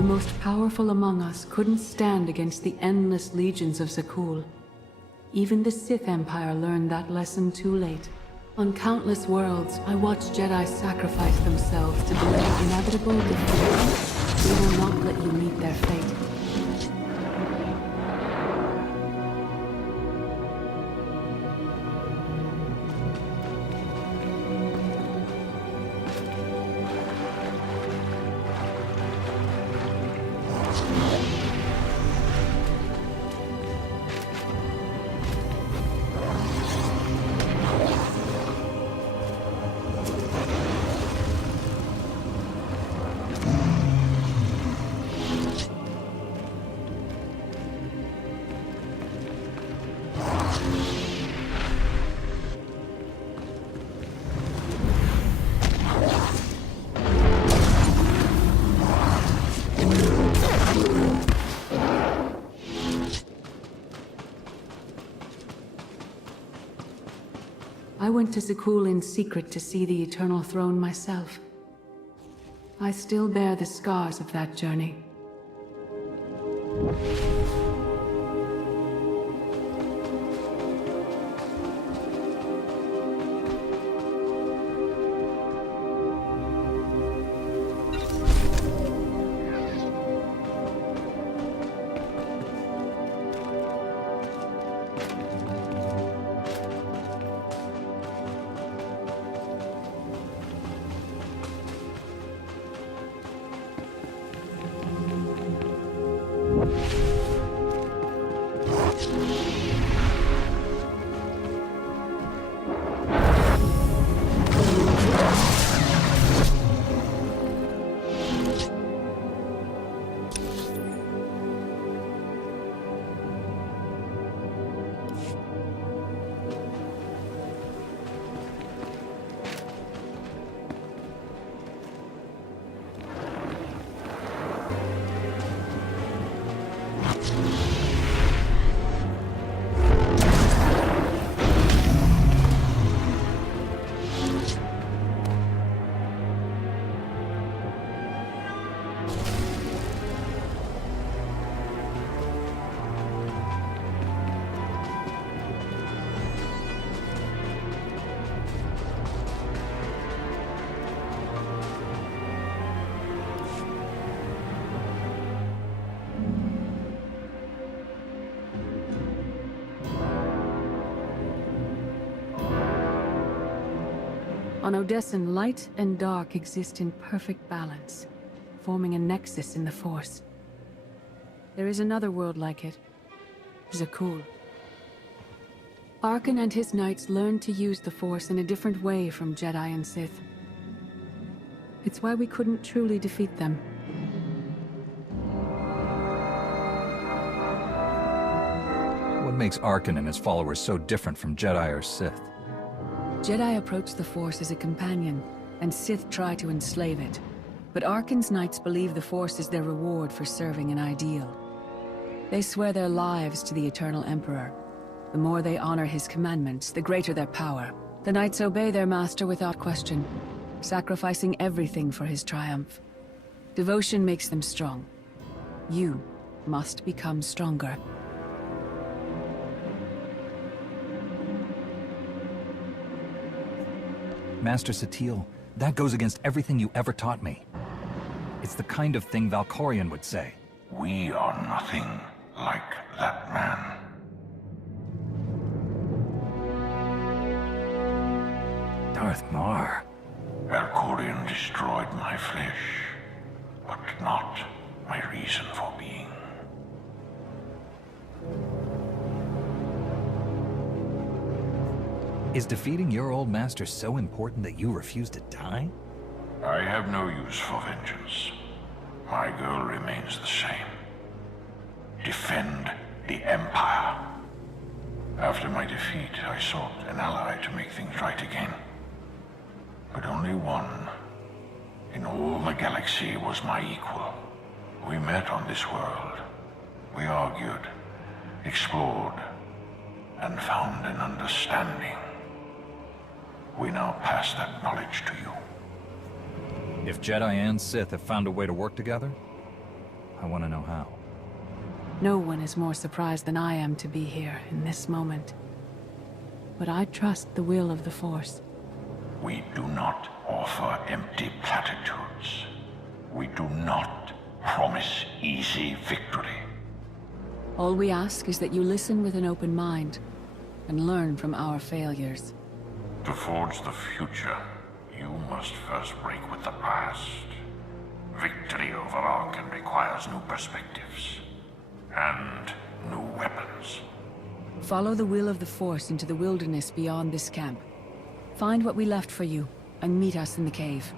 The most powerful among us couldn't stand against the endless legions of Zakul. Even the Sith Empire learned that lesson too late. On countless worlds, I watched Jedi sacrifice themselves to delay inevitable defeat. We will not let you meet their fate. I went to Zakul in secret to see the Eternal Throne myself. I still bear the scars of that journey. On Odessen, light and dark exist in perfect balance, forming a nexus in the Force. There is another world like it, Zakul. Arkan and his knights learned to use the Force in a different way from Jedi and Sith. It's why we couldn't truly defeat them. What makes Arkan and his followers so different from Jedi or Sith? Jedi approach the Force as a companion, and Sith try to enslave it. But Arkan's knights believe the Force is their reward for serving an ideal. They swear their lives to the Eternal Emperor. The more they honor his commandments, the greater their power. The knights obey their master without question, sacrificing everything for his triumph. Devotion makes them strong. You must become stronger. Master Satele, that goes against everything you ever taught me. It's the kind of thing Valkorion would say. We are nothing like that man. Darth Mar. Valkorion destroyed my flesh, but not my reason for being. Is defeating your old master so important that you refuse to die? I have no use for vengeance. My goal remains the same. Defend the Empire. After my defeat, I sought an ally to make things right again. But only one in all the galaxy was my equal. We met on this world. We argued, explored, and found an understanding. We now pass that knowledge to you. If Jedi and Sith have found a way to work together, I want to know how. No one is more surprised than I am to be here in this moment. But I trust the will of the Force. We do not offer empty platitudes. We do not promise easy victory. All we ask is that you listen with an open mind and learn from our failures. To forge the future, you must first break with the past. Victory over Arkan requires new perspectives and new weapons. Follow the will of the Force into the wilderness beyond this camp. Find what we left for you, and meet us in the cave.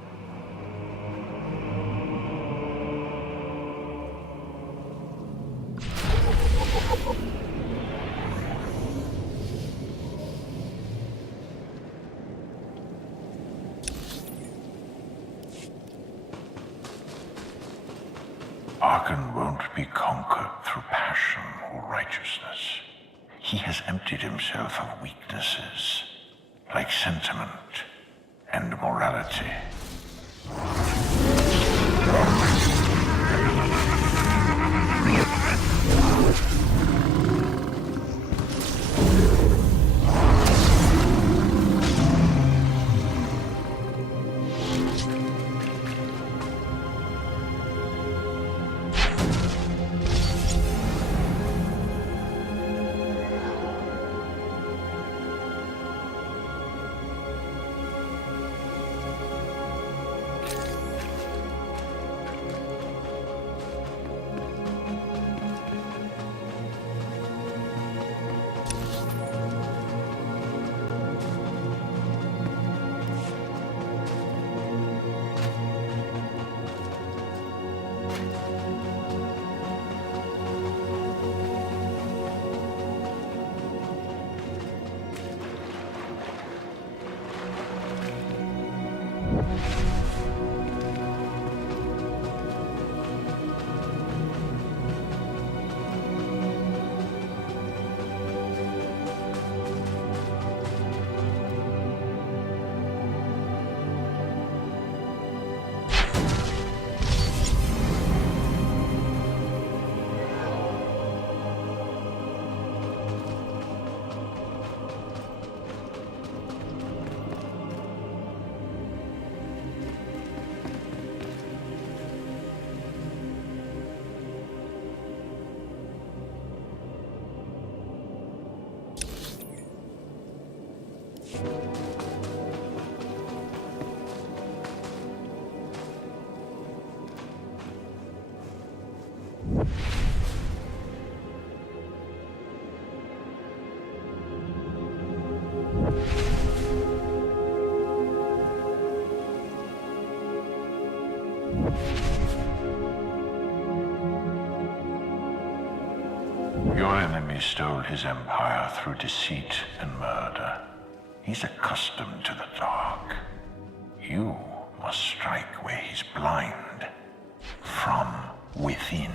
Arkan won't be conquered through passion or righteousness. He has emptied himself of weaknesses, like sentiment and morality. Your enemy stole his empire through deceit and murder. He's accustomed to the dark. You must strike where he's blind, from within.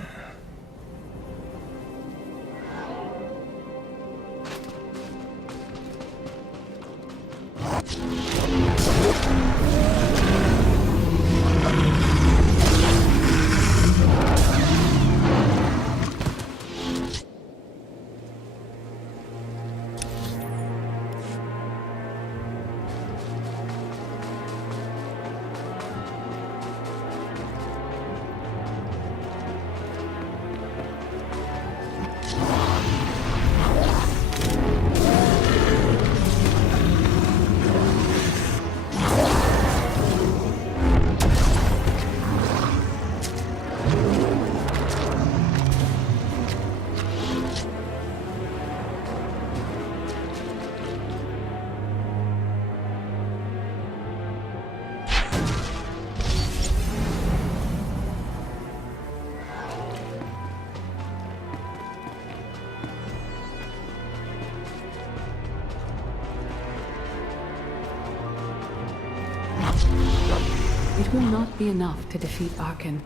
It will not be enough to defeat Arkan.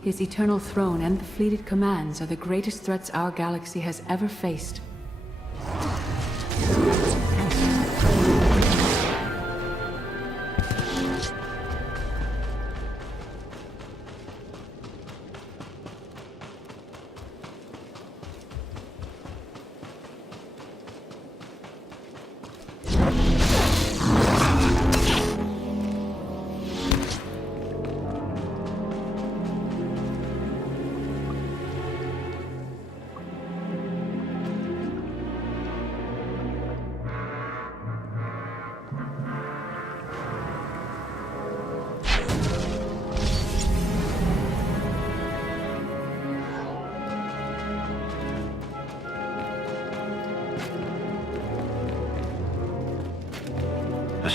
His eternal throne and the fleeted commands are the greatest threats our galaxy has ever faced.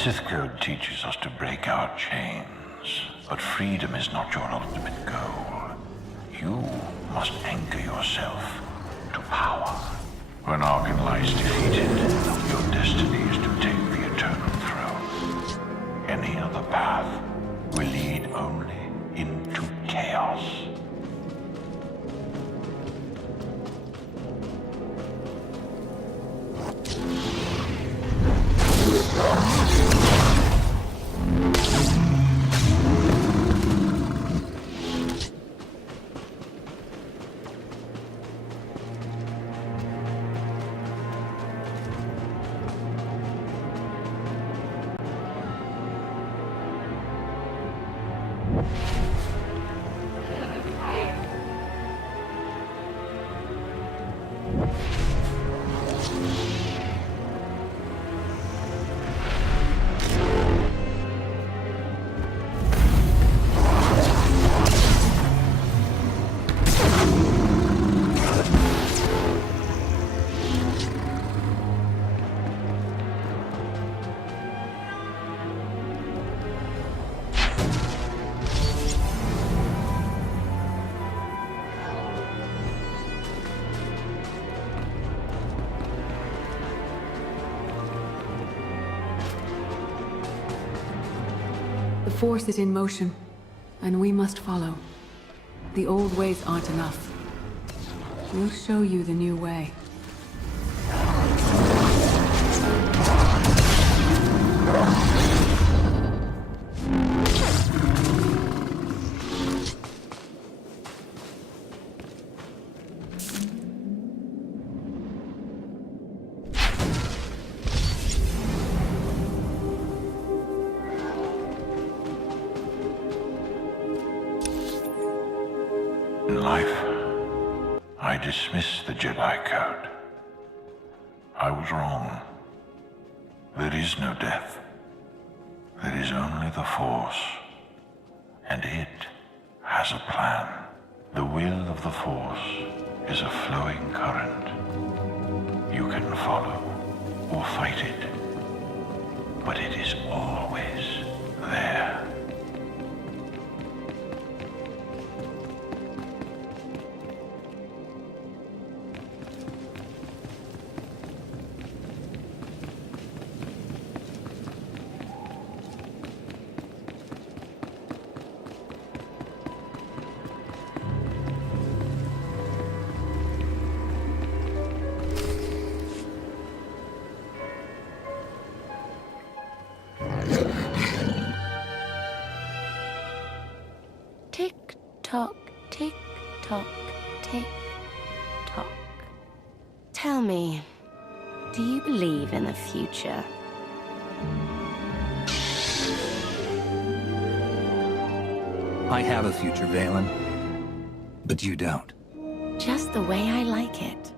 Sith Code teaches us to break our chains, but freedom is not your ultimate goal. You must anchor yourself to power. When Arkan lies defeated, your destiny is to take the Eternal Throne. Any other path will lead only into chaos. The Force is in motion, and we must follow. The old ways aren't enough. We'll show you the new way. In life, I dismiss the Jedi Code. I was wrong. There is no death. There is only the Force. And it has a plan. The will of the Force is a flowing current. You can follow or fight it, but it is always there. Tick-tock, tick-tock, tick-tock. Tell me, do you believe in the future? I have a future, Valen. But you don't. Just the way I like it.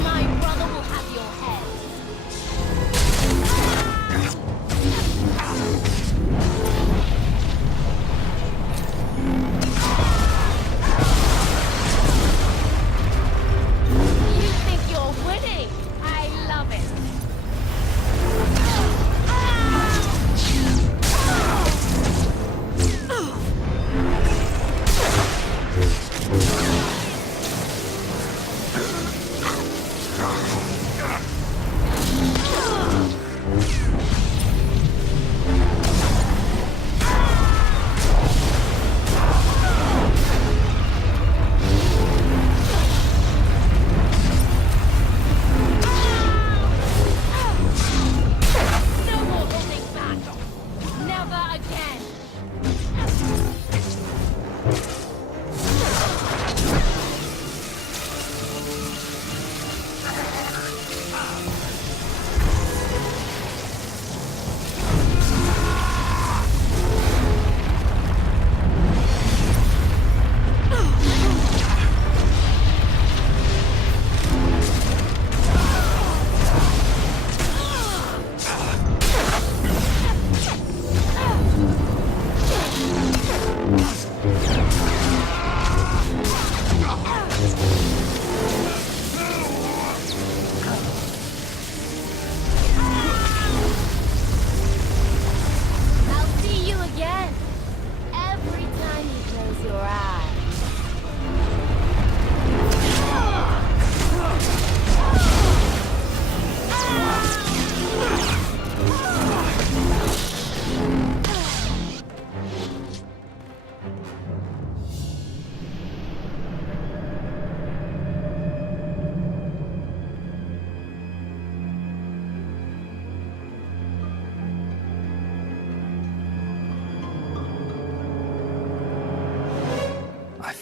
My brother will have your head.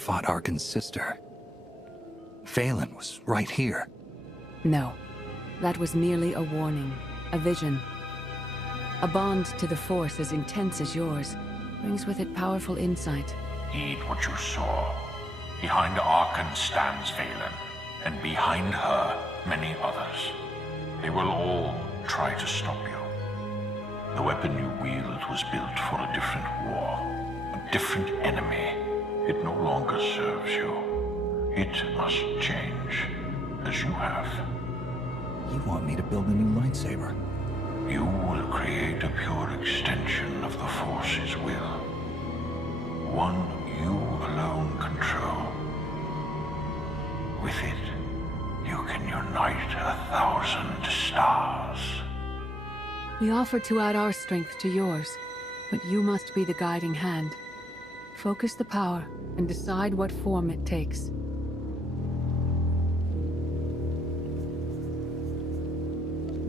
fought Arkan's sister. Phelan was right here. No. That was merely a warning. A vision. A bond to the Force as intense as yours brings with it powerful insight. Heed what you saw. Behind Arkan stands Phelan, and behind her, many others. They will all try to stop you. The weapon you wield was built for a different war, a different enemy. It no longer serves you. It must change, as you have. You want me to build a new lightsaber? You will create a pure extension of the Force's will. One you alone control. With it, you can unite 1,000 stars. We offer to add our strength to yours, but you must be the guiding hand. Focus the power and decide what form it takes.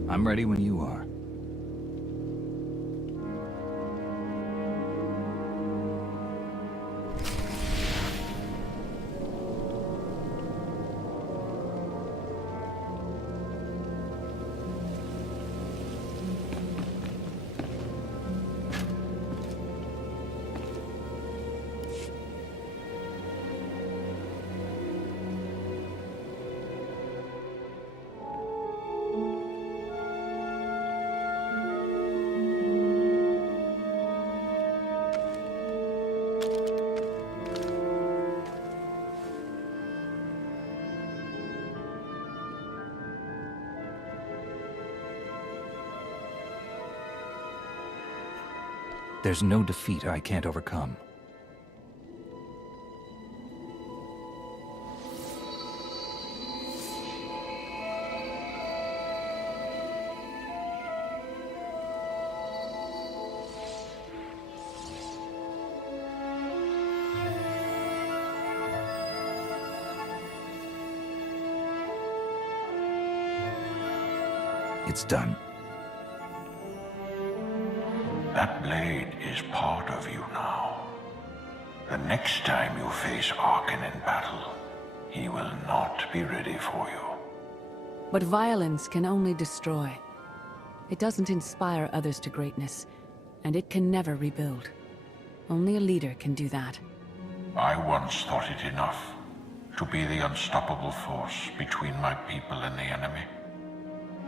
I'm ready when you are. There's no defeat I can't overcome. It's done. That blade is part of you now. The next time you face Arkan in battle, he will not be ready for you. But violence can only destroy. It doesn't inspire others to greatness, and it can never rebuild. Only a leader can do that. I once thought it enough to be the unstoppable force between my people and the enemy.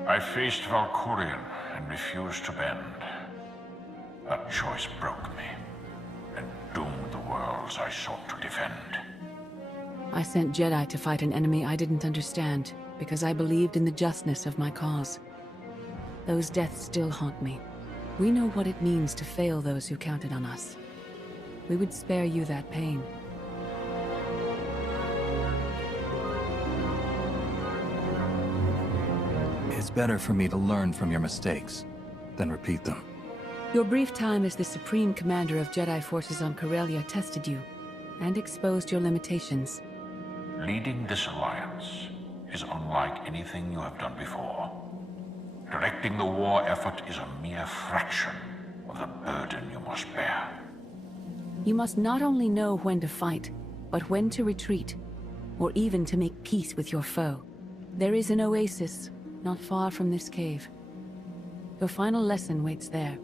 I faced Valkyrian and refused to bend. That choice broke me, and doomed the worlds I sought to defend. I sent Jedi to fight an enemy I didn't understand, because I believed in the justness of my cause. Those deaths still haunt me. We know what it means to fail those who counted on us. We would spare you that pain. It's better for me to learn from your mistakes than repeat them. Your brief time as the Supreme Commander of Jedi forces on Corellia tested you, and exposed your limitations. Leading this alliance is unlike anything you have done before. Directing the war effort is a mere fraction of the burden you must bear. You must not only know when to fight, but when to retreat, or even to make peace with your foe. There is an oasis not far from this cave. Your final lesson waits there.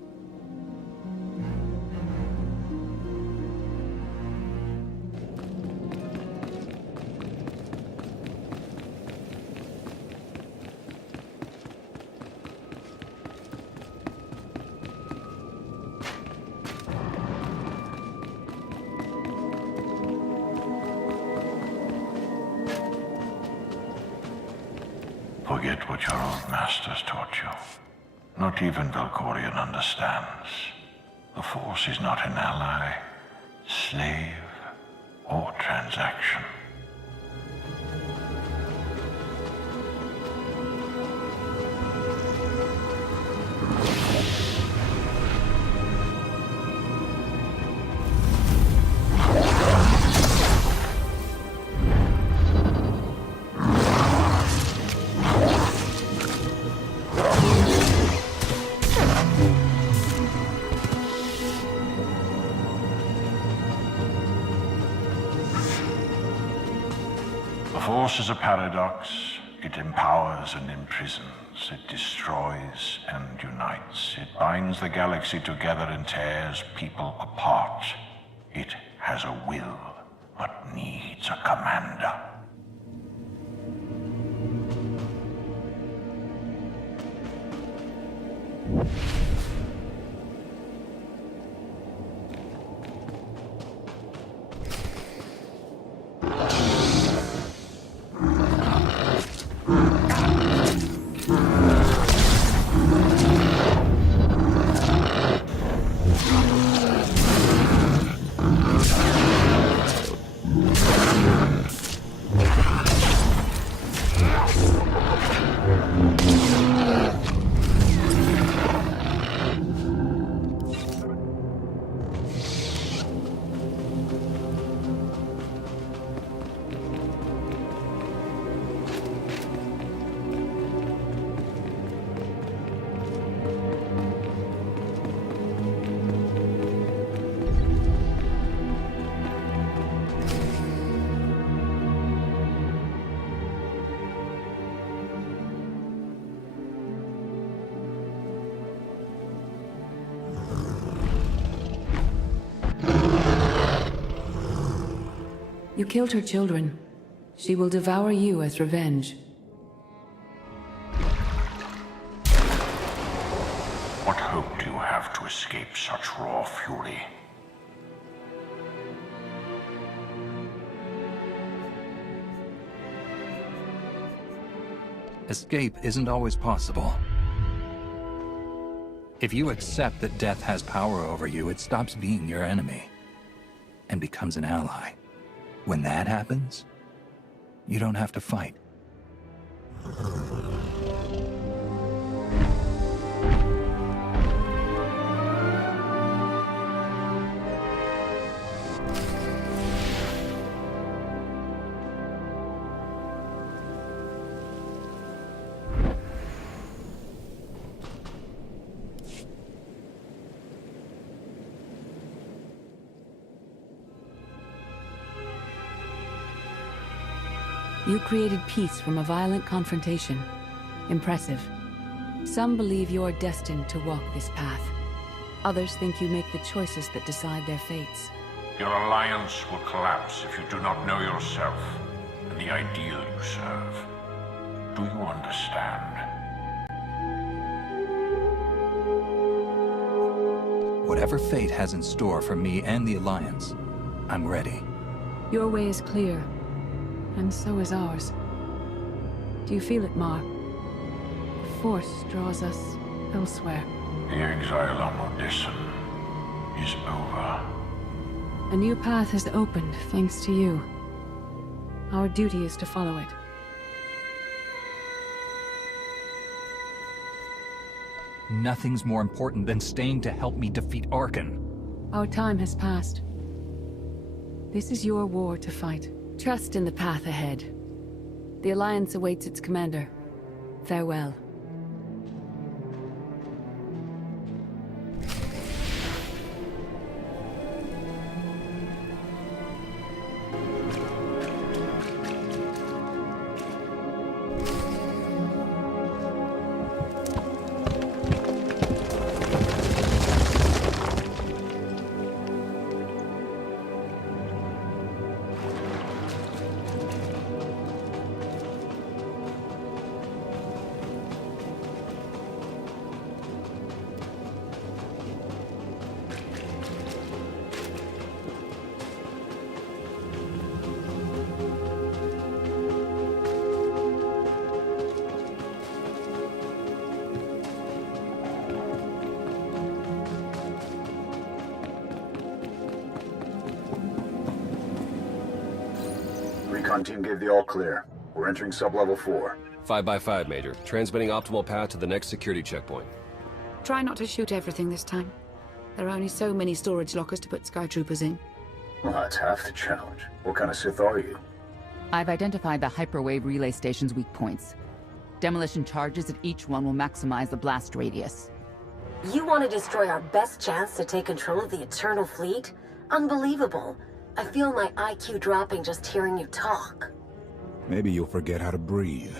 Forget what your old masters taught you. Not even Valkyrian understands. The Force is not an ally, slave, or transaction. The Force is a paradox. It empowers and imprisons. It destroys and unites. It binds the galaxy together and tears people apart. It has a will, but needs a commander. You killed her children. She will devour you as revenge. What hope do you have to escape such raw fury? Escape isn't always possible. If you accept that death has power over you, it stops being your enemy and becomes an ally. When that happens, you don't have to fight. You created peace from a violent confrontation. Impressive. Some believe you're destined to walk this path. Others think you make the choices that decide their fates. Your alliance will collapse if you do not know yourself and the ideal you serve. Do you understand? Whatever fate has in store for me and the Alliance, I'm ready. Your way is clear, and so is ours. Do you feel it, Mar? The Force draws us elsewhere. The exile on Odysseum is over. A new path has opened, thanks to you. Our duty is to follow it. Nothing's more important than staying to help me defeat Arkan. Our time has passed. This is your war to fight. Trust in the path ahead. The Alliance awaits its commander. Farewell. Recon team gave the all clear. We're entering sub-level 4. 5x5, Major. Transmitting optimal path to the next security checkpoint. Try not to shoot everything this time. There are only so many storage lockers to put Sky Troopers in. Well, that's half the challenge. What kind of Sith are you? I've identified the hyperwave relay station's weak points. Demolition charges at each one will maximize the blast radius. You want to destroy our best chance to take control of the Eternal Fleet? Unbelievable. I feel my IQ dropping just hearing you talk. Maybe you'll forget how to breathe.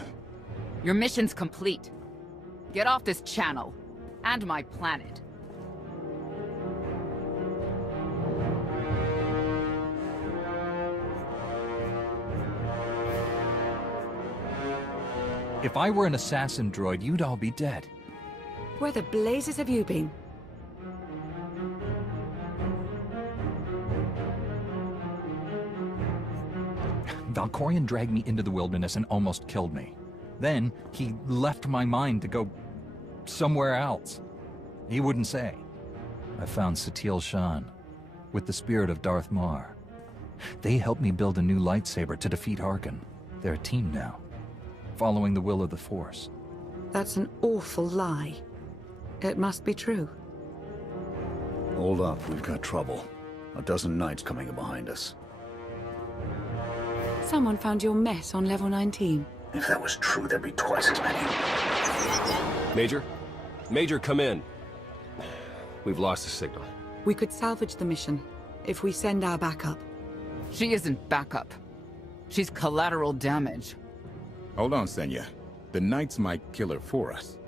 Your mission's complete. Get off this channel. And my planet. If I were an assassin droid, you'd all be dead. Where the blazes have you been? Valkorion dragged me into the wilderness and almost killed me. Then, he left my mind to go somewhere else. He wouldn't say. I found Satil Shan, with the spirit of Darth Mar. They helped me build a new lightsaber to defeat Harkin. They're a team now, following the will of the Force. That's an awful lie. It must be true. Hold up, we've got trouble. A dozen knights coming in behind us. Someone found your mess on level 19. If that was true, there'd be twice as many. Major? Major, come in. We've lost the signal. We could salvage the mission if we send our backup. She isn't backup. She's collateral damage. Hold on, Senya. The Knights might kill her for us.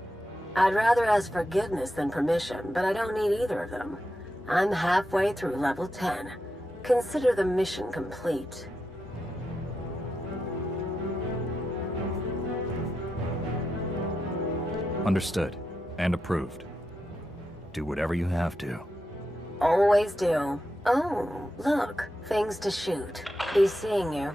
I'd rather ask forgiveness than permission, but I don't need either of them. I'm halfway through level 10. Consider the mission complete. Understood. And approved. Do whatever you have to. Always do. Oh, look. Things to shoot. Be seeing you.